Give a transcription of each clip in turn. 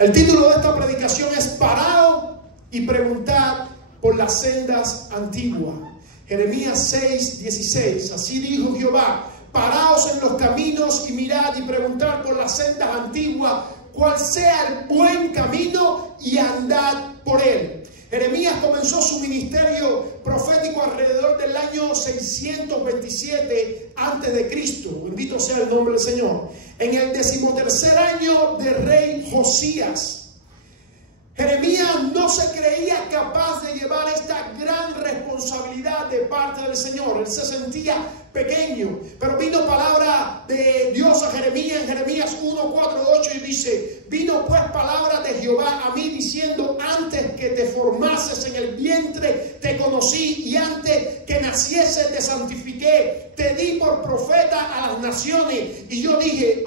El título de esta predicación es Parado y preguntad por las sendas antiguas. Jeremías 6:16. Así dijo Jehová: paraos en los caminos y mirad y preguntad por las sendas antiguas, cuál sea el buen camino, y andad por él. Jeremías comenzó su ministerio profético alrededor del año 627 antes de Cristo. Bendito sea el nombre del Señor. En el 13º año del rey Josías. Jeremías no se creía capaz de llevar esta gran responsabilidad de parte del Señor. Él se sentía pequeño, pero vino palabra de Dios a Jeremías en Jeremías 1:4-8 y dice: vino pues palabra de Jehová a mí diciendo: antes que te formases en el vientre te conocí, y antes que nacieses te santifiqué, te di por profeta a las naciones. Y yo dije: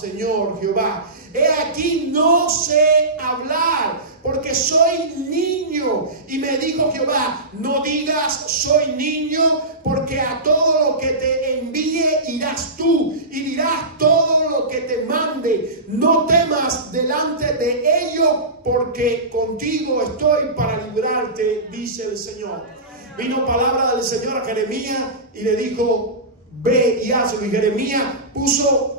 Señor Jehová, he aquí no sé hablar, porque soy niño. Y me dijo Jehová: no digas soy niño, porque a todo lo que te envíe irás tú, y dirás todo lo que te mande. No temas delante de ellos, porque contigo estoy para librarte, dice el Señor. Vino palabra del Señor a Jeremías y le dijo: ve y hazlo. Y Jeremías puso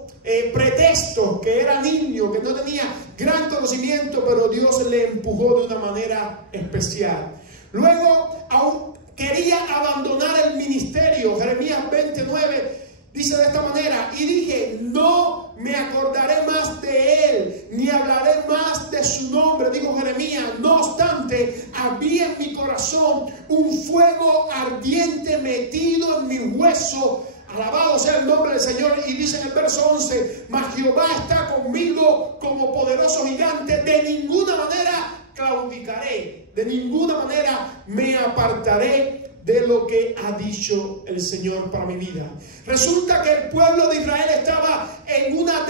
pretextos, que era niño, que no tenía gran conocimiento, pero Dios le empujó de una manera especial. Luego aún quería abandonar el ministerio. Jeremías 29 dice de esta manera: y dije: no me acordaré más de él, ni hablaré más de su nombre, dijo Jeremías. No obstante, había en mi corazón un fuego ardiente metido en mi hueso. Alabado sea el nombre del Señor. Y dice en el verso 11: mas Jehová está conmigo como poderoso gigante. De ninguna manera claudicaré, de ninguna manera me apartaré de lo que ha dicho el Señor para mi vida. Resulta que el pueblo de Israel estaba en una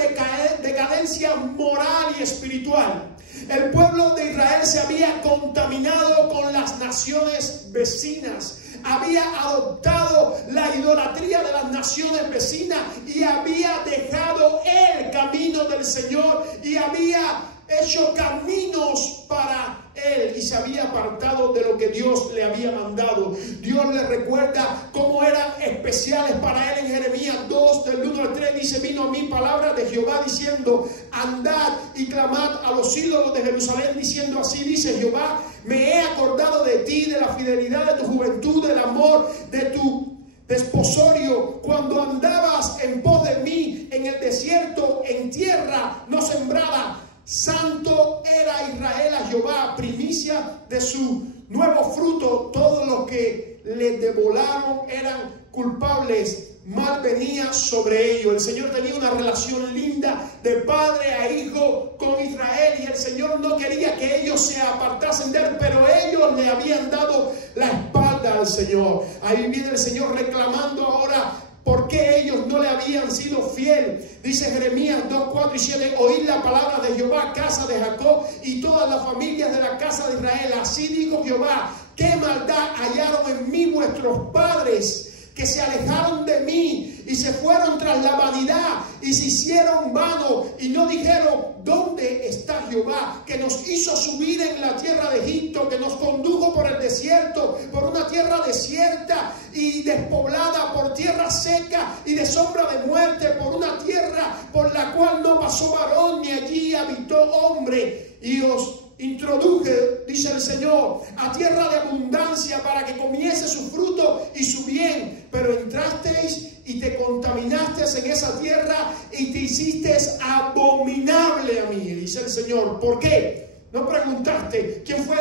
decadencia moral y espiritual. El pueblo de Israel se había contaminado con las naciones vecinas. Había adoptado la idolatría de las naciones vecinas y había dejado el camino del Señor y había hecho caminos para él y se había apartado de lo que Dios le había mandado. Dios le recuerda cómo eran especiales para él en Jeremías 2 del 1 al 3. Dice: vino a mí palabra de Jehová diciendo: andad y clamad a los ídolos de Jerusalén, diciendo: así dice Jehová, me he acordado de ti, de la fidelidad de tu juventud, del amor de tu desposorio, cuando andabas en pos de mí en el desierto, en tierra no sembrada. Santo era Israel a Jehová, primicia de su nuevo fruto. Todos los que le devolaron eran culpables, mal venía sobre ellos. El Señor tenía una relación linda de padre a hijo con Israel, y el Señor no quería que ellos se apartasen de él, pero ellos le habían dado la espalda al Señor. Ahí viene el Señor reclamando ahora ¿por qué ellos no le habían sido fiel? Dice Jeremías 2, 4 y 7: oíd la palabra de Jehová, casa de Jacob, y todas las familias de la casa de Israel. Así dijo Jehová: qué maldad hallaron en mí vuestros padres, que se alejaron de mí y se fueron tras la vanidad y se hicieron vano, y no dijeron: ¿dónde está Jehová, que nos hizo subir en la tierra de Egipto, que nos condujo por el desierto, por una tierra desierta y despoblada, por tierra seca y de sombra de muerte, por una tierra por la cual no pasó varón, ni allí habitó hombre? Y os introduje, dice el Señor, a tierra de abundancia, para que comiese su fruto y su bien. Pero entrasteis y te contaminaste en esa tierra y te hiciste abominable a mí, dice el Señor. ¿Por qué? ¿No preguntaste quién fue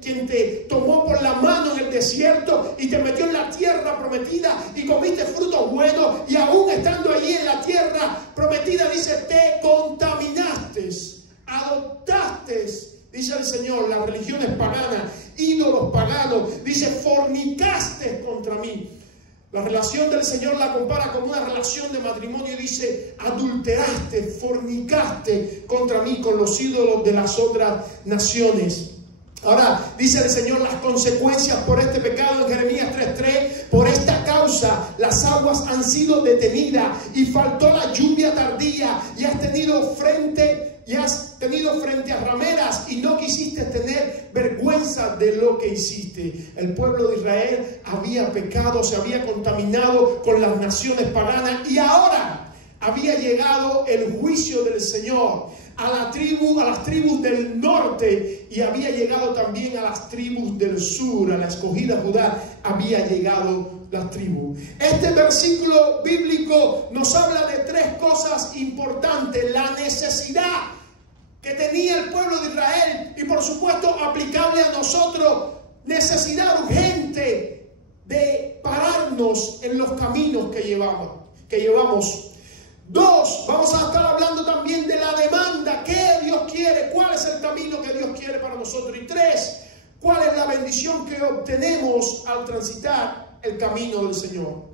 quien te tomó por la mano en el desierto y te metió en la tierra prometida y comiste frutos buenos, y aún estando allí en la tierra prometida, dice, te contaminaste, adoptaste, dice el Señor, las religiones paganas, ídolos paganos, dice, fornicaste contra mí? La relación del Señor la compara con una relación de matrimonio y dice, adulteraste, fornicaste contra mí con los ídolos de las otras naciones. Ahora dice el Señor las consecuencias por este pecado en Jeremías 3:3. Por esta causa las aguas han sido detenidas y faltó la lluvia tardía, y has tenido frente y has tenido frente a rameras y no quisiste tener vergüenza de lo que hiciste. El pueblo de Israel había pecado, se había contaminado con las naciones paganas y ahora había llegado el juicio del Señor a las tribus del norte, y había llegado también a las tribus del sur, a la escogida Judá, había llegado las tribus. Este versículo bíblico nos habla de tres cosas importantes: la necesidad que tenía el pueblo de Israel y por supuesto aplicable a nosotros, necesidad urgente de pararnos en los caminos que llevamos. Dos, vamos a estar hablando también de la demanda. ¿Qué Dios quiere? ¿Cuál es el camino que Dios quiere para nosotros? Y tres, ¿cuál es la bendición que obtenemos al transitar el camino del Señor?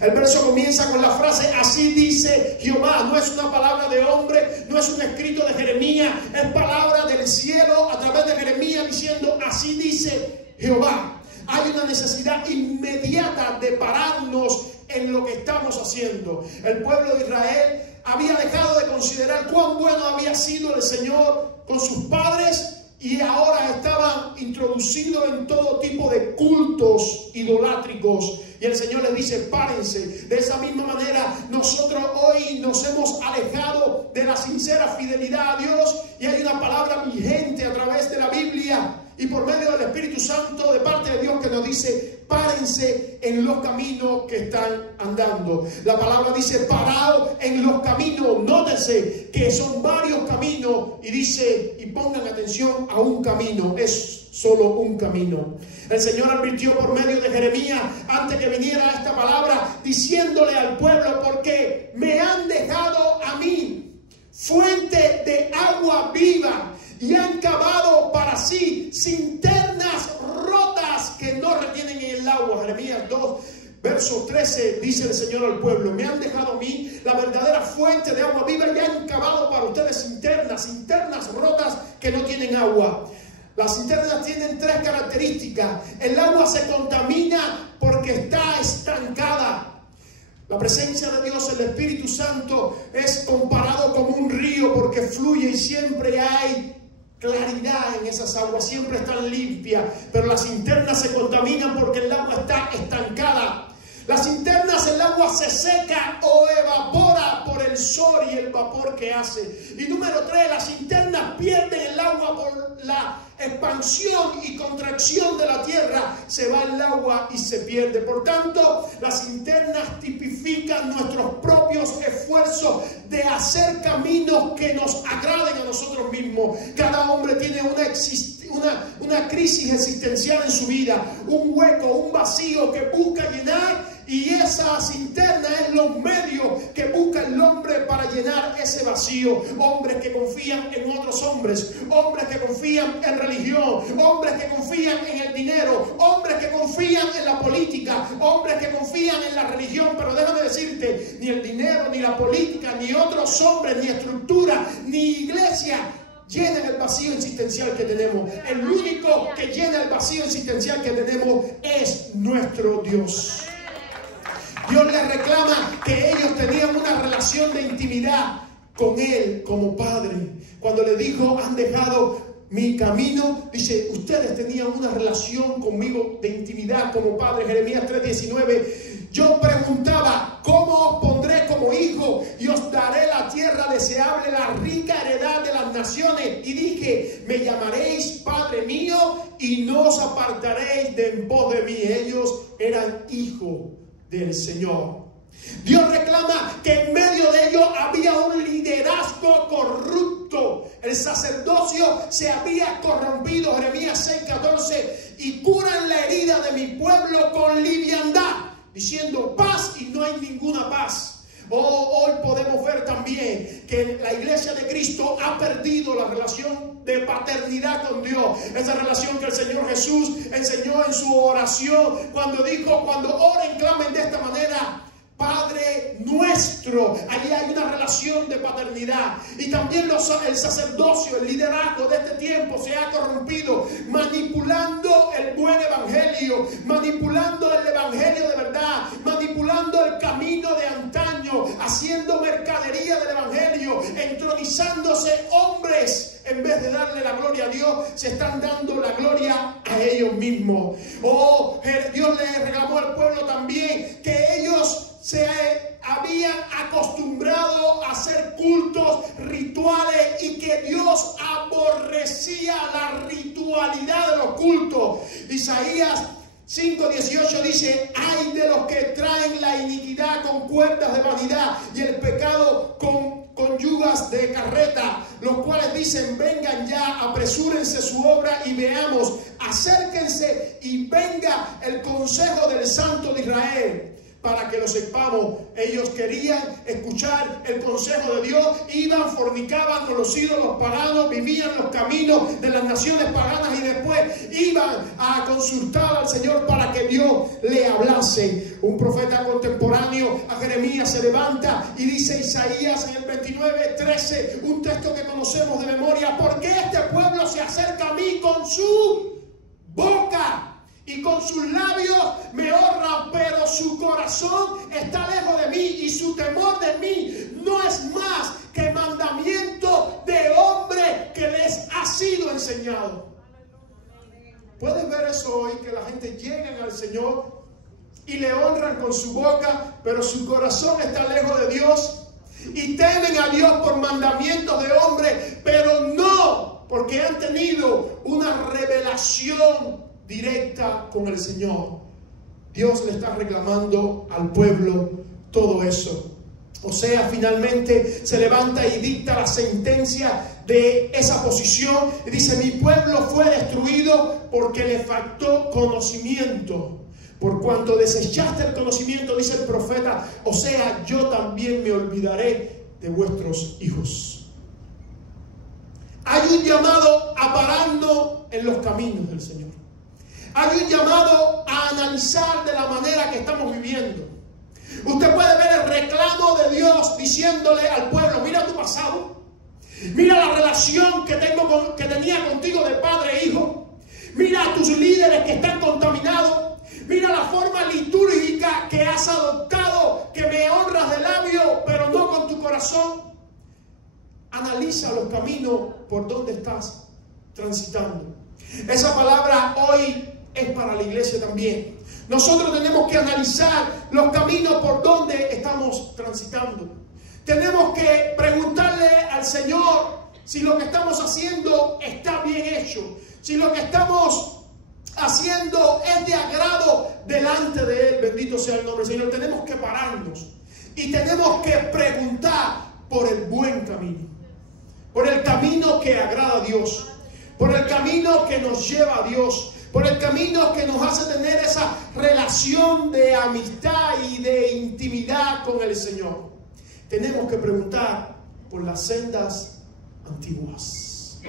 El verso comienza con la frase: así dice Jehová. No es una palabra de hombre, no es un escrito de Jeremías, es palabra del cielo a través de Jeremías diciendo: así dice Jehová. Hay una necesidad inmediata de pararnos en lo que estamos haciendo. El pueblo de Israel había dejado de considerar cuán bueno había sido el Señor con sus padres, y ahora estaban introducidos en todo tipo de cultos idolátricos. Y el Señor les dice: párense. De esa misma manera nosotros hoy nos hemos alejado de la sincera fidelidad a Dios, y hay una palabra vigente a través de la Biblia y por medio del Espíritu Santo de parte de Dios que nos dice: párense en los caminos que están andando. La palabra dice: paraos en los caminos. Nótense que son varios caminos, y dice, y pongan atención a un camino, es solo un camino. El Señor advirtió por medio de Jeremías antes que viniera esta palabra, diciéndole al pueblo: porque me han dejado a mí fuente de agua viva, y han cavado para sí cisternas rotas que no retienen en el agua. Jeremías 2, verso 13, dice el Señor al pueblo: me han dejado a mí la verdadera fuente de agua viva, y han cavado para ustedes cisternas rotas que no tienen agua. Las cisternas tienen tres características. El agua se contamina porque está estancada. La presencia de Dios, el Espíritu Santo, es comparado como un río porque fluye y siempre hay claridad en esas aguas, siempre están limpias. Pero las cisternas se contaminan porque el agua está estancada. Las cisternas, el agua se seca o evapora por el sol y el vapor que hace. Y número 3, las cisternas pierden el agua por la expansión y contracción de la tierra. Se va el agua y se pierde. Por tanto, las cisternas tipifican nuestros propios esfuerzos de hacer caminos que nos agraden a nosotros mismos. Cada hombre tiene una crisis existencial en su vida, un hueco, un vacío que busca llenar. Y esa cisterna es los medios que busca el hombre para llenar ese vacío. Hombres que confían en otros hombres, hombres que confían en religión, hombres que confían en el dinero, hombres que confían en la política, hombres que confían en la religión. Pero déjame decirte, ni el dinero, ni la política, ni otros hombres, ni estructura, ni iglesia llenan el vacío existencial que tenemos. El único que llena el vacío existencial que tenemos es nuestro Dios. Dios les reclama que ellos tenían una relación de intimidad con Él como Padre. Cuando le dijo: han dejado mi camino, dice: ustedes tenían una relación conmigo de intimidad como Padre. Jeremías 3:19. Yo preguntaba: ¿cómo os pondré como hijo y os daré la tierra deseable, la rica heredad de las naciones? Y dije: me llamaréis Padre mío y no os apartaréis de en pos de mí. Ellos eran hijos del Señor. Dios reclama que en medio de ellos había un liderazgo corrupto. El sacerdocio se había corrompido. Jeremías 6:14. Y curan la herida de mi pueblo con liviandad, diciendo: paz, y no hay ninguna paz. Hoy podemos ver también que la iglesia de Cristo ha perdido la relación de paternidad con Dios. Esa relación que el Señor Jesús enseñó en su oración cuando dijo: cuando oren, clamen de esta manera: Padre nuestro. Allí hay una relación de paternidad. Y también el sacerdocio, el liderazgo de este tiempo se ha corrompido, manipulando el buen evangelio, manipulando el evangelio de verdad, manipulando el camino de antaño, haciendo mercadería del evangelio, entronizándose hombres. En vez de darle la gloria a Dios, se están dando la gloria a ellos mismos. Oh, Dios le reclamó al pueblo también que ellos se habían acostumbrado a hacer cultos rituales y que Dios aborrecía la ritualidad de los cultos. Isaías 5:18 dice: ay de los que traen la iniquidad con cuerdas de vanidad y el pecado con yugas de carreta, los cuales dicen: vengan ya, apresúrense su obra y veamos, acérquense y venga el consejo del Santo de Israel. Para que lo sepamos, ellos querían escuchar el consejo de Dios, iban, fornicaban con los ídolos paganos, vivían los caminos de las naciones paganas y después iban a consultar al Señor para que Dios le hablase. Un profeta contemporáneo a Jeremías se levanta y dice Isaías en el 29:13, un texto que conocemos de memoria: ¿por qué este pueblo se acerca a mí con su boca y con sus labios me honra, pero su corazón está lejos de mí y su temor de mí no es más que mandamiento de hombre que les ha sido enseñado? ¿Puedes ver eso hoy? Que la gente llega al Señor y le honran con su boca, pero su corazón está lejos de Dios, y temen a Dios por mandamientos de hombre, pero no porque han tenido una revelación directa con el Señor. Dios le está reclamando al pueblo todo eso. Osea finalmente se levanta y dicta la sentencia de esa posición y dice: mi pueblo fue destruido porque le faltó conocimiento. Por cuanto desechaste el conocimiento, dice el profeta Osea, yo también me olvidaré de vuestros hijos. Hay un llamado a pararnos en los caminos del Señor. Hay un llamado a analizar de la manera que estamos viviendo. Usted puede ver el reclamo de Dios diciéndole al pueblo: mira tu pasado, mira la relación que tenía contigo de padre e hijo, mira a tus líderes que están contaminados, mira la forma litúrgica que has adoptado, que me honras de labio, pero no con tu corazón. Analiza los caminos por donde estás transitando. Esa palabra hoy es para la iglesia también. Nosotros tenemos que analizar los caminos por donde estamos transitando. Tenemos que preguntarle al Señor si lo que estamos haciendo está bien hecho, si lo que estamos haciendo es de agrado delante de Él. Bendito sea el nombre del Señor. Tenemos que pararnos y tenemos que preguntar por el buen camino, por el camino que agrada a Dios, por el camino que nos lleva a Dios, por el camino que nos hace tener esa relación de amistad y de intimidad con el Señor. Tenemos que preguntar por las sendas antiguas.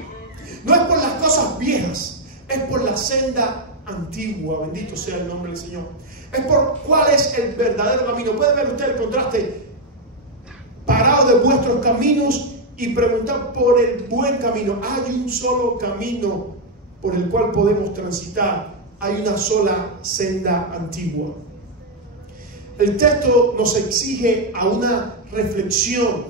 No es por las cosas viejas, es por la senda antigua. Bendito sea el nombre del Señor. Es por cuál es el verdadero camino. Puede ver usted el contraste: parados de vuestros caminos y preguntar por el buen camino. Hay un solo camino por el cual podemos transitar. Hay una sola senda antigua. El texto nos exige a una reflexión,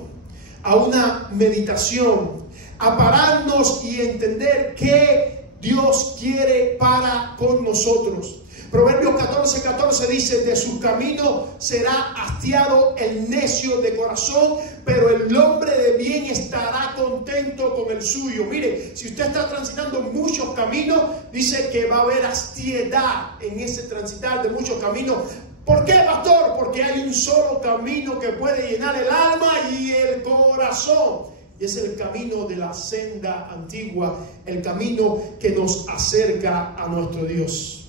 a una meditación, a pararnos y entender qué Dios quiere para con nosotros. Proverbios 14:14 dice: de su camino será hastiado el necio de corazón, pero el hombre de bien estará contento con el suyo. Mire, si usted está transitando muchos caminos, dice que va a haber hastiedad en ese transitar de muchos caminos. ¿Por qué, pastor? Porque hay un solo camino que puede llenar el alma y el corazón. Y es el camino de la senda antigua, el camino que nos acerca a nuestro Dios.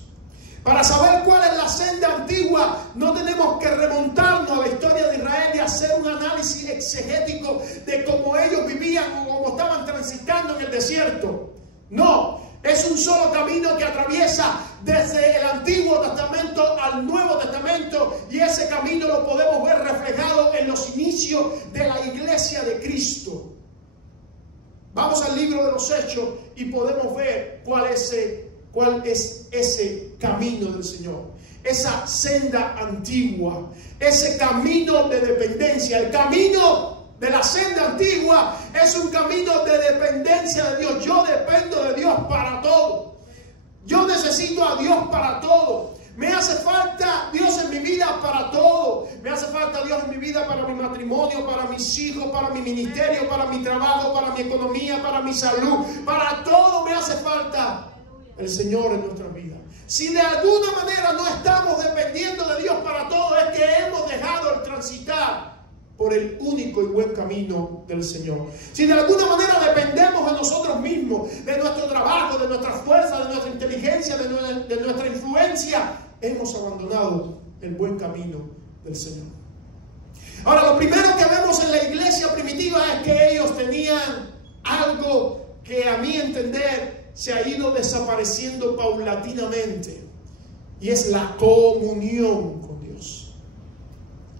Para saber cuál es la senda antigua, no tenemos que remontarnos a la historia de Israel y hacer un análisis exegético de cómo ellos vivían o cómo estaban transitando en el desierto. No, es un solo camino que atraviesa desde el Antiguo Testamento al Nuevo Testamento, y ese camino lo podemos ver reflejado en los inicios de la iglesia de Cristo. Vamos al libro de los Hechos y podemos ver cuál es ese camino del Señor. esa senda antigua, ese camino de dependencia. El camino de la senda antigua es un camino de dependencia de Dios. Yo dependo de Dios para todo. Yo necesito a Dios para todo. Me hace falta Dios en mi vida para todo. Me hace falta Dios en mi vida para mi matrimonio, para mis hijos, para mi ministerio, para mi trabajo, para mi economía, para mi salud. Para todo me hace falta el Señor en nuestra vida. Si de alguna manera no estamos dependiendo de Dios para todo, es que hemos dejado el transitar por el único y buen camino del Señor. Si de alguna manera dependemos de nosotros mismos, de nuestro trabajo, de nuestra fuerza, de nuestra inteligencia, de nuestra influencia, hemos abandonado el buen camino del Señor. Ahora, lo primero que vemos en la iglesia primitiva es que ellos tenían algo que, a mi entender, se ha ido desapareciendo paulatinamente, y es la comunión con Dios.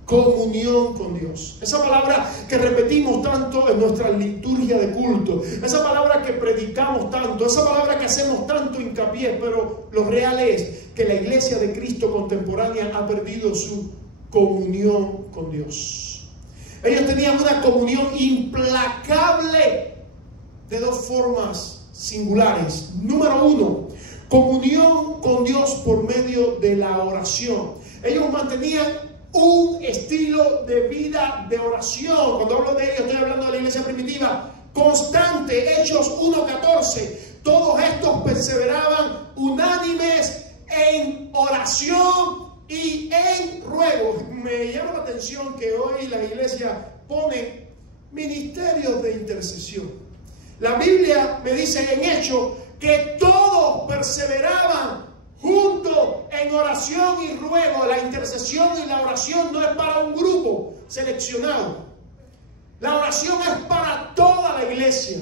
Comunión con Dios. Esa palabra que repetimos tanto en nuestra liturgia de culto, esa palabra que predicamos tanto, esa palabra que hacemos tanto hincapié, pero lo real es que la iglesia de Cristo contemporánea ha perdido su comunión con Dios. Ellos tenían una comunión implacable de dos formas singulares. Número uno, comunión con Dios por medio de la oración. Ellos mantenían un estilo de vida de oración. Cuando hablo de ellos, estoy hablando de la iglesia primitiva constante. Hechos 1:14. Todos estos perseveraban unánimes en oración y en ruego. Me llama la atención que hoy la iglesia pone ministerios de intercesión. La Biblia me dice en Hechos que todos perseveraban juntos en oración y ruego. La intercesión y la oración no es para un grupo seleccionado. La oración es para toda la iglesia.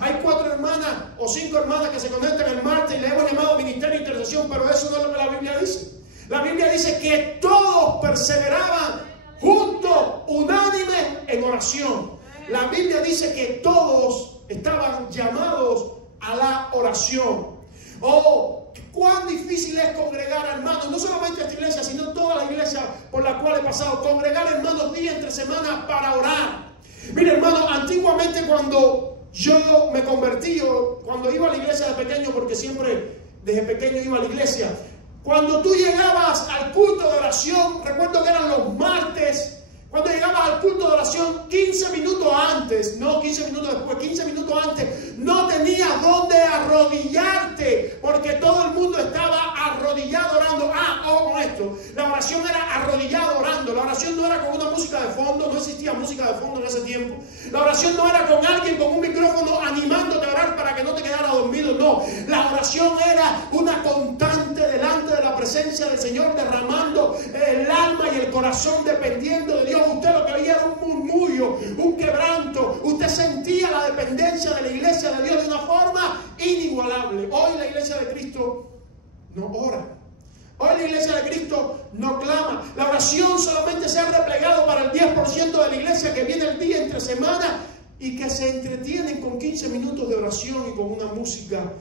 Hay 4 hermanas o 5 hermanas que se conectan el martes y le hemos llamado ministerio de intercesión, pero eso no es lo que la Biblia dice. La Biblia dice que todos perseveraban juntos, unánimes en oración. La Biblia dice que todos estaban llamados a la oración. Oh, cuán difícil es congregar hermanos, no solamente esta iglesia, sino toda la iglesia por la cual he pasado, congregar hermanos día entre semana para orar. Mire, hermano, antiguamente cuando yo me convertí, cuando iba a la iglesia de pequeño, porque siempre desde pequeño iba a la iglesia, cuando tú llegabas al culto de oración, recuerdo que eran los martes, cuando llegabas al culto de oración 15 minutos antes, no 15 minutos después, 15 minutos antes, no tenías dónde arrodillarte, porque todo el mundo estaba arrodillado orando. Ojo con esto, la oración era arrodillado orando. La oración no era con una música de fondo, no existía música de fondo en ese tiempo. La oración no era con alguien con un micrófono animándote a orar para que no te quedara dormido, no. La oración era una constante delante de la presencia del Señor, derramando el alma y el corazón dependiendo de Dios. Usted lo que oía era un murmullo, un quebranto. Usted sentía la dependencia de la iglesia de Dios de una forma inigualable. Hoy la iglesia de Cristo no ora. Hoy la iglesia de Cristo no clama. La oración solamente se ha replegado para el 10% de la iglesia que viene el día entre semana y que se entretienen con 15 minutos de oración y con una música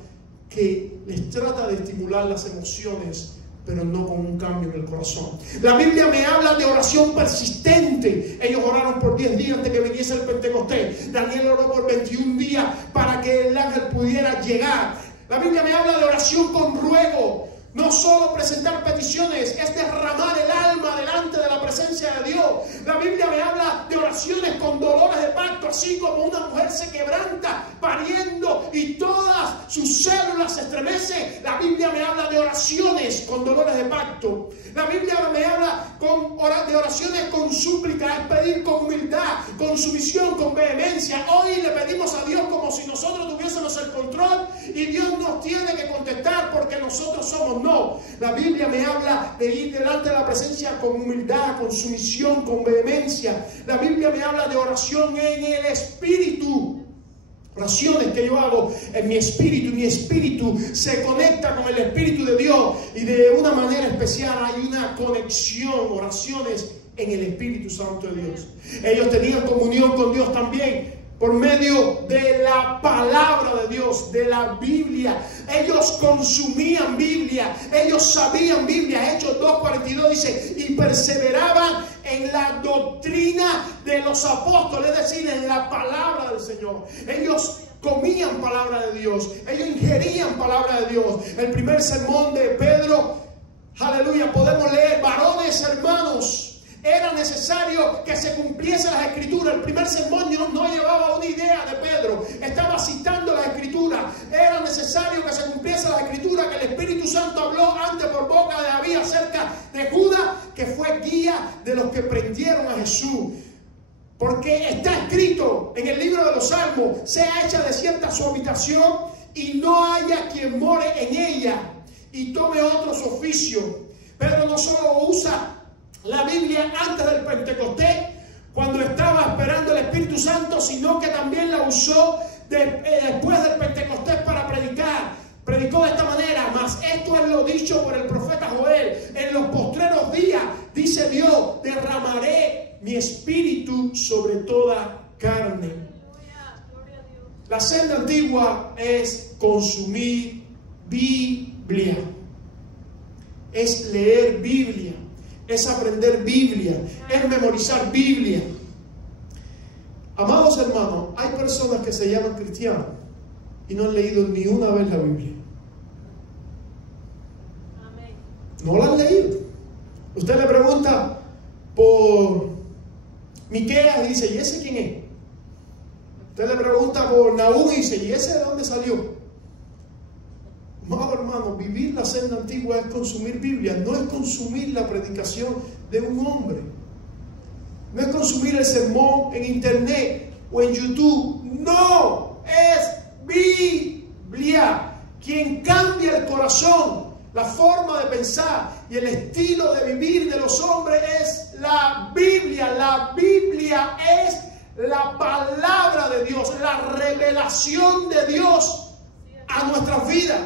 que les trata de estimular las emociones, pero no con un cambio en el corazón. La Biblia me habla de oración persistente. Ellos oraron por 10 días antes que viniese el Pentecostés. Daniel oró por 21 días para que el ángel pudiera llegar. La Biblia me habla de oración con ruego. No solo presentar peticiones, es derramar el alma delante de la presencia de Dios. La Biblia me habla de oraciones con dolores de parto, así como una mujer se quebranta pariendo y todas sus células se estremecen. La Biblia me habla de oraciones con dolores de parto. La Biblia me habla de oraciones con súplica, es pedir con humildad, con sumisión, con vehemencia. Hoy le pedimos a Dios como si nosotros tuviésemos el control y Dios nos tiene que contestar porque nosotros somos. No, la Biblia me habla de ir delante de la presencia con humildad, con sumisión, con vehemencia. La Biblia me habla de oración en el Espíritu. Oraciones que yo hago en mi espíritu se conecta con el Espíritu de Dios y de una manera especial hay una conexión, oraciones en el Espíritu Santo de Dios. Ellos tenían comunión con Dios también por medio de la palabra de Dios, de la Biblia. Ellos consumían Biblia, ellos sabían Biblia. Hechos 2:42 dice, y perseveraban en la doctrina de los apóstoles, es decir, en la palabra del Señor. Ellos comían palabra de Dios, ellos ingerían palabra de Dios. El primer sermón de Pedro, aleluya, podemos leer: varones hermanos, era necesario que se cumpliese las escrituras. El primer sermón no llevaba una idea de Pedro, estaba citando las escrituras. Era necesario que se cumpliese las escrituras, que el Espíritu Santo habló antes por boca de David acerca de Judas, que fue guía de los que prendieron a Jesús. Porque está escrito en el libro de los Salmos: sea hecha desierta su habitación y no haya quien more en ella y tome otros oficios. Pedro no solo usa la Biblia antes del Pentecostés, cuando estaba esperando el Espíritu Santo, sino que también la usó después del Pentecostés para predicar. Predicó de esta manera: mas esto es lo dicho por el profeta Joel, en los postreros días, dice Dios, derramaré mi espíritu sobre toda carne. La senda antigua es consumir Biblia, es leer Biblia, es aprender Biblia, es memorizar Biblia. Amados hermanos, hay personas que se llaman cristianos y no han leído ni una vez la Biblia. No la han leído. Usted le pregunta por Miqueas y dice: ¿y ese quién es? Usted le pregunta por Nahum y dice: ¿y ese de dónde salió? Amado hermano, vivir la senda antigua es consumir Biblia, no es consumir la predicación de un hombre, no es consumir el sermón en internet o en YouTube. No, es Biblia. Quien cambia el corazón, la forma de pensar y el estilo de vivir de los hombres es la Biblia. La Biblia es la palabra de Dios, la revelación de Dios a nuestras vidas.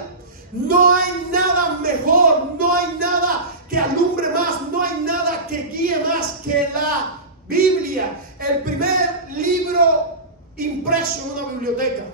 No hay nada mejor, no hay nada que alumbre más, no hay nada que guíe más que la Biblia. El primer libro impreso en una biblioteca,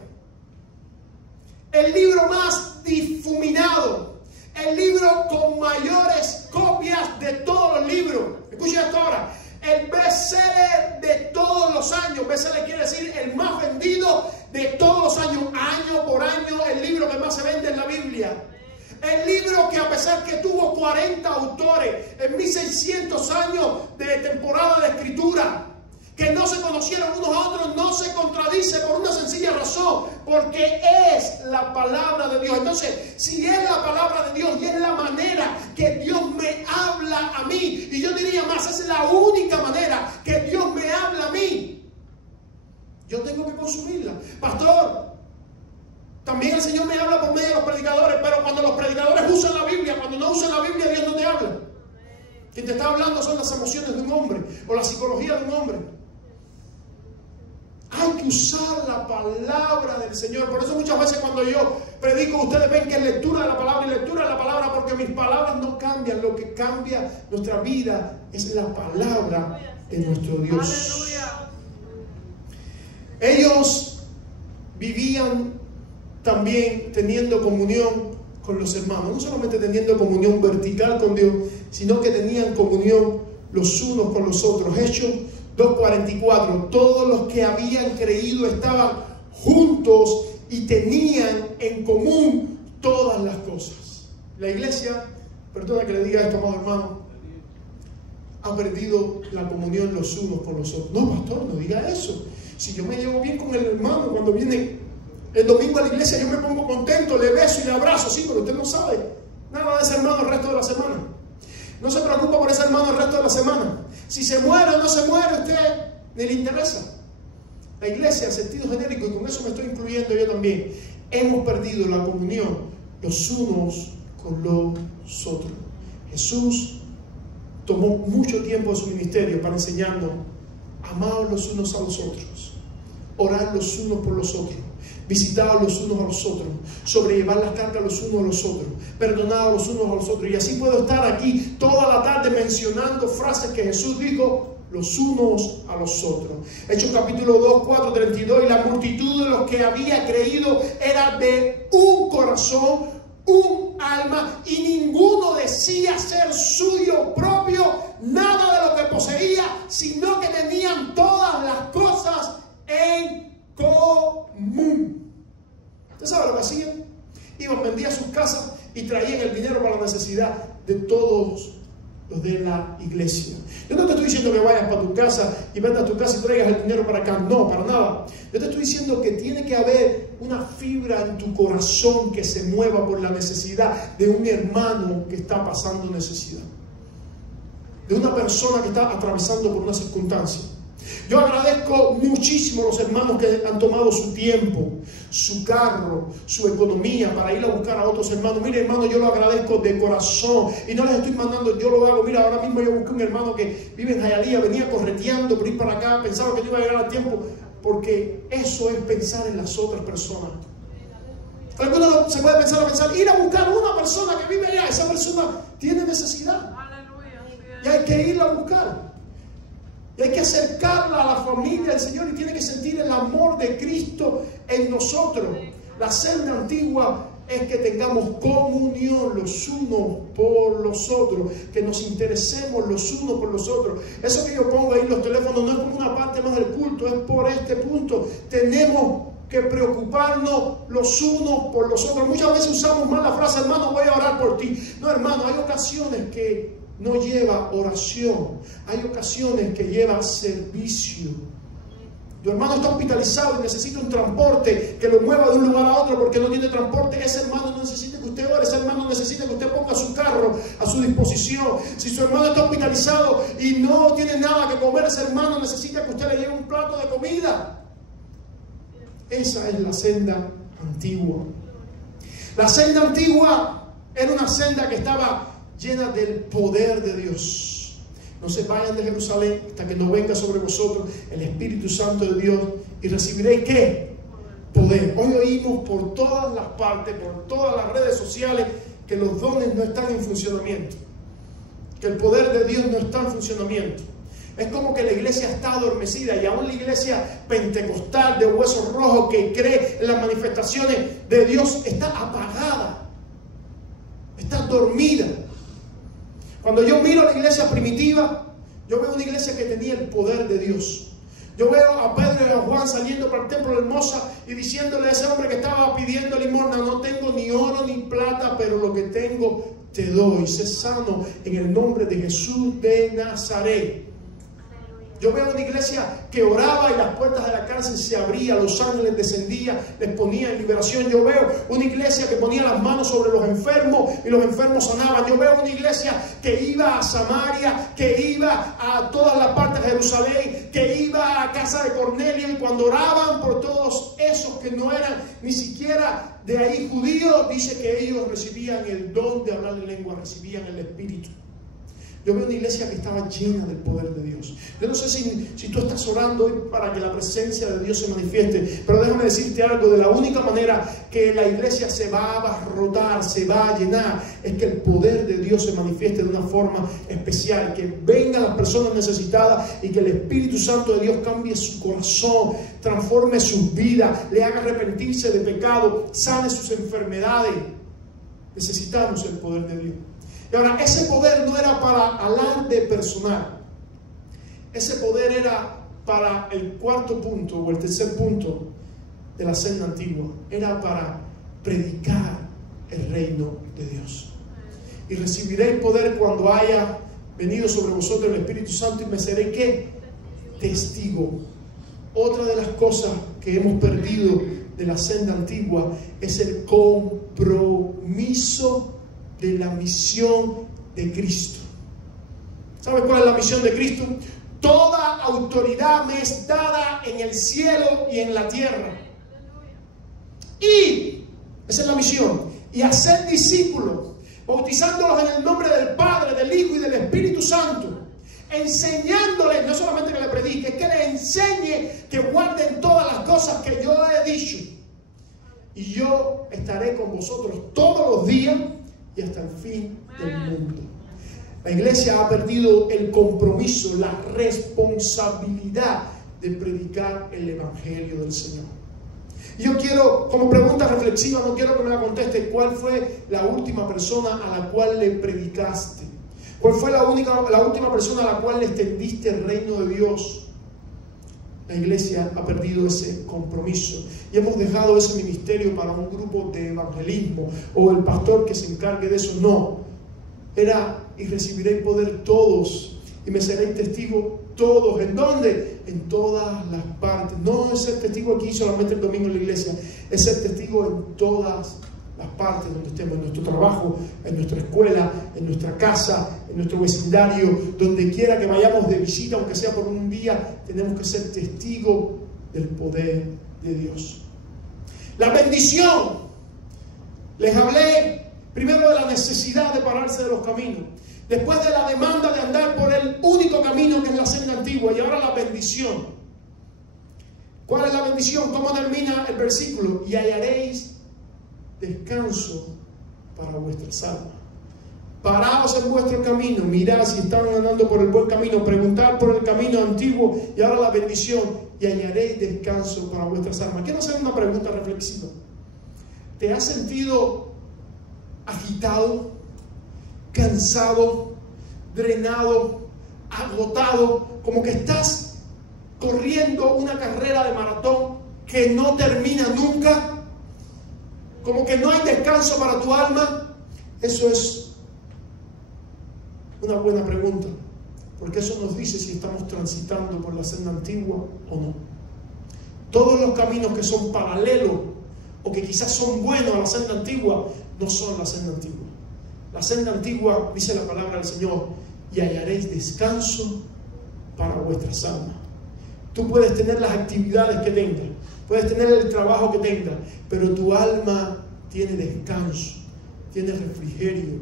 el libro más difuminado, el libro con mayores copias de todos los libros. Escuchen esto ahora: el bestseller de todos los años. Bestseller quiere decir el más vendido de todos los años, año por año. El libro que más se vende es la Biblia. El libro que, a pesar que tuvo 40 autores en 1600 años de temporada de escritura, que no se conocieron unos a otros, no se contradice por una sencilla razón: porque es la palabra de Dios. Entonces, si es la palabra de Dios y es la manera que Dios me habla a mí, y yo diría más, es la única manera que Dios me habla a mí, yo tengo que consumirla. Pastor, también el Señor me habla por medio de los predicadores, pero cuando los predicadores usan la Biblia, cuando no usan la Biblia, Dios no te habla. Quien te está hablando son las emociones de un hombre o la psicología de un hombre. Hay que usar la palabra del Señor. Por eso muchas veces cuando yo predico, ustedes ven que es lectura de la palabra y lectura de la palabra, porque mis palabras no cambian. Lo que cambia nuestra vida es la palabra de nuestro Dios. Ellos vivían también teniendo comunión con los hermanos, no solamente teniendo comunión vertical con Dios, sino que tenían comunión los unos con los otros. Hechos 2:44, todos los que habían creído estaban juntos y tenían en común todas las cosas. La iglesia, perdona que le diga esto, amado hermano, ha perdido la comunión los unos con los otros. No, pastor, no diga eso. Si yo me llevo bien con el hermano, cuando viene el domingo a la iglesia yo me pongo contento, le beso y le abrazo. Sí, pero usted no sabe nada de ese hermano el resto de la semana. No se preocupa por ese hermano el resto de la semana. Si se muere o no se muere, usted ni le interesa. La iglesia, en sentido genérico, y con eso me estoy incluyendo yo también, hemos perdido la comunión los unos con los otros. Jesús tomó mucho tiempo de su ministerio para enseñarnos: amaos los unos a los otros, orar los unos por los otros, visitados los unos a los otros, sobrellevar las cargas los unos a los otros, perdonados los unos a los otros. Y así puedo estar aquí toda la tarde mencionando frases que Jesús dijo los unos a los otros. Hechos capítulo 2, 4, 32. Y la multitud de los que había creído era de un corazón, un alma, y ninguno decía ser suyo propio nada de lo que poseía, sino que tenían todas las cosas en común. ¿Usted sabe lo que hacían? Iban, vendían sus casas y traían el dinero para la necesidad de todos los de la iglesia. Yo no te estoy diciendo que vayas para tu casa y vendas tu casa y traigas el dinero para acá. No, para nada. Yo te estoy diciendo que tiene que haber una fibra en tu corazón que se mueva por la necesidad de un hermano que está pasando necesidad, de una persona que está atravesando por una circunstancia. Yo agradezco muchísimo a los hermanos que han tomado su tiempo, su carro, su economía para ir a buscar a otros hermanos. Mire, hermano, yo lo agradezco de corazón y no les estoy mandando, yo lo hago. Mira, ahora mismo yo busqué un hermano que vive en Hialeah, venía correteando por ir para acá, pensaba que no iba a llegar a tiempo, porque eso es pensar en las otras personas. Algunos se puede pensar, ir a buscar a una persona que vive allá, esa persona tiene necesidad y hay que irla a buscar. Y hay que acercarla a la familia del Señor y tiene que sentir el amor de Cristo en nosotros. La senda antigua es que tengamos comunión los unos por los otros, que nos interesemos los unos por los otros. Eso que yo pongo ahí en los teléfonos no es como una parte más del culto, es por este punto. Tenemos que preocuparnos los unos por los otros. Muchas veces usamos mal la frase, hermano, voy a orar por ti. No, hermano, hay ocasiones que no lleva oración, hay ocasiones que lleva servicio. Tu hermano está hospitalizado y necesita un transporte que lo mueva de un lugar a otro porque no tiene transporte. Ese hermano no necesita que usted ore, ese hermano necesita que usted ponga su carro a su disposición. Si su hermano está hospitalizado y no tiene nada que comer, ese hermano necesita que usted le lleve un plato de comida. Esa es la senda antigua. La senda antigua era una senda que estaba llena del poder de Dios. No se vayan de Jerusalén hasta que no venga sobre vosotros el Espíritu Santo de Dios y recibiréis ¿qué? Poder. Hoy oímos por todas las partes, por todas las redes sociales, que los dones no están en funcionamiento, que el poder de Dios no está en funcionamiento. Es como que la iglesia está adormecida, y aún la iglesia pentecostal de huesos rojos que cree en las manifestaciones de Dios está apagada, está dormida. Cuando yo miro la iglesia primitiva, yo veo una iglesia que tenía el poder de Dios. Yo veo a Pedro y a Juan saliendo para el templo de Hermosa y diciéndole a ese hombre que estaba pidiendo limosna: no tengo ni oro ni plata, pero lo que tengo te doy. Sé sano en el nombre de Jesús de Nazaret. Yo veo una iglesia que oraba y las puertas de la cárcel se abrían, los ángeles descendían, les ponían en liberación. Yo veo una iglesia que ponía las manos sobre los enfermos y los enfermos sanaban. Yo veo una iglesia que iba a Samaria, que iba a todas las partes de Jerusalén, que iba a casa de Cornelio, y cuando oraban por todos esos que no eran ni siquiera de ahí judíos, dice que ellos recibían el don de hablar en lengua, recibían el Espíritu. Yo veo una iglesia que estaba llena del poder de Dios. Yo no sé si tú estás orando hoy para que la presencia de Dios se manifieste, pero déjame decirte algo: de la única manera que la iglesia se va a abarrotar, se va a llenar, es que el poder de Dios se manifieste de una forma especial, que vengan las personas necesitadas y que el Espíritu Santo de Dios cambie su corazón, transforme sus vidas, le haga arrepentirse de pecado, sane sus enfermedades. Necesitamos el poder de Dios. Y ahora, ese poder no era para alarde personal. Ese poder era para el cuarto punto o el tercer punto de la senda antigua. Era para predicar el reino de Dios. Y recibiréis poder cuando haya venido sobre vosotros el Espíritu Santo, y me seré ¿qué? Testigo. Otra de las cosas que hemos perdido de la senda antigua es el compromiso de la misión de Cristo. ¿Sabe cuál es la misión de Cristo? Toda autoridad me es dada en el cielo y en la tierra. Y esa es la misión. Y hacer discípulos, bautizándolos en el nombre del Padre, del Hijo y del Espíritu Santo, enseñándoles, no solamente que le predique, es que les enseñe que guarden todas las cosas que yo he dicho. Y yo estaré con vosotros todos los días y hasta el fin del mundo. La iglesia ha perdido el compromiso, la responsabilidad de predicar el Evangelio del Señor. Y yo quiero, como pregunta reflexiva, no quiero que me la conteste, ¿cuál fue la última persona a la cual le predicaste? ¿Cuál fue la última persona a la cual le extendiste el reino de Dios? La iglesia ha perdido ese compromiso y hemos dejado ese ministerio para un grupo de evangelismo o el pastor que se encargue de eso. No, era y recibiréis poder todos y me seréis testigos todos. ¿En dónde? En todas las partes. No es ser testigo aquí solamente el domingo en la iglesia, es ser testigo en todas las partes donde estemos, en nuestro trabajo, en nuestra escuela, en nuestra casa, en nuestro vecindario, donde quiera que vayamos de visita, aunque sea por un día, tenemos que ser testigos del poder de Dios. La bendición. Les hablé primero de la necesidad de pararse de los caminos, después de la demanda de andar por el único camino que es la senda antigua, y ahora la bendición. ¿Cuál es la bendición? ¿Cómo termina el versículo? Y hallaréis descanso para vuestras almas. Paraos en vuestro camino, mirad si están andando por el buen camino, preguntad por el camino antiguo, y ahora la bendición, y hallaréis descanso para vuestras almas. Quiero hacer una pregunta reflexiva. ¿Te has sentido agitado, cansado, drenado, agotado, como que estás corriendo una carrera de maratón que no termina nunca? Como que no hay descanso para tu alma. Eso es una buena pregunta, porque eso nos dice si estamos transitando por la senda antigua o no. Todos los caminos que son paralelos o que quizás son buenos a la senda antigua no son la senda antigua. La senda antigua, dice la palabra del Señor, y hallaréis descanso para vuestras almas. Tú puedes tener las actividades que tengas, puedes tener el trabajo que tengas, pero tu alma tiene descanso, tiene refrigerio,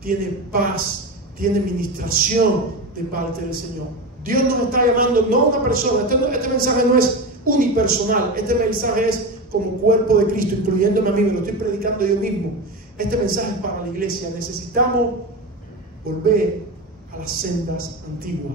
tiene paz, tiene ministración de parte del Señor. Dios nos está llamando, no a una persona. Este mensaje no es unipersonal, este mensaje es como cuerpo de Cristo, incluyéndome a mí, me lo estoy predicando yo mismo. Este mensaje es para la iglesia. Necesitamos volver a las sendas antiguas.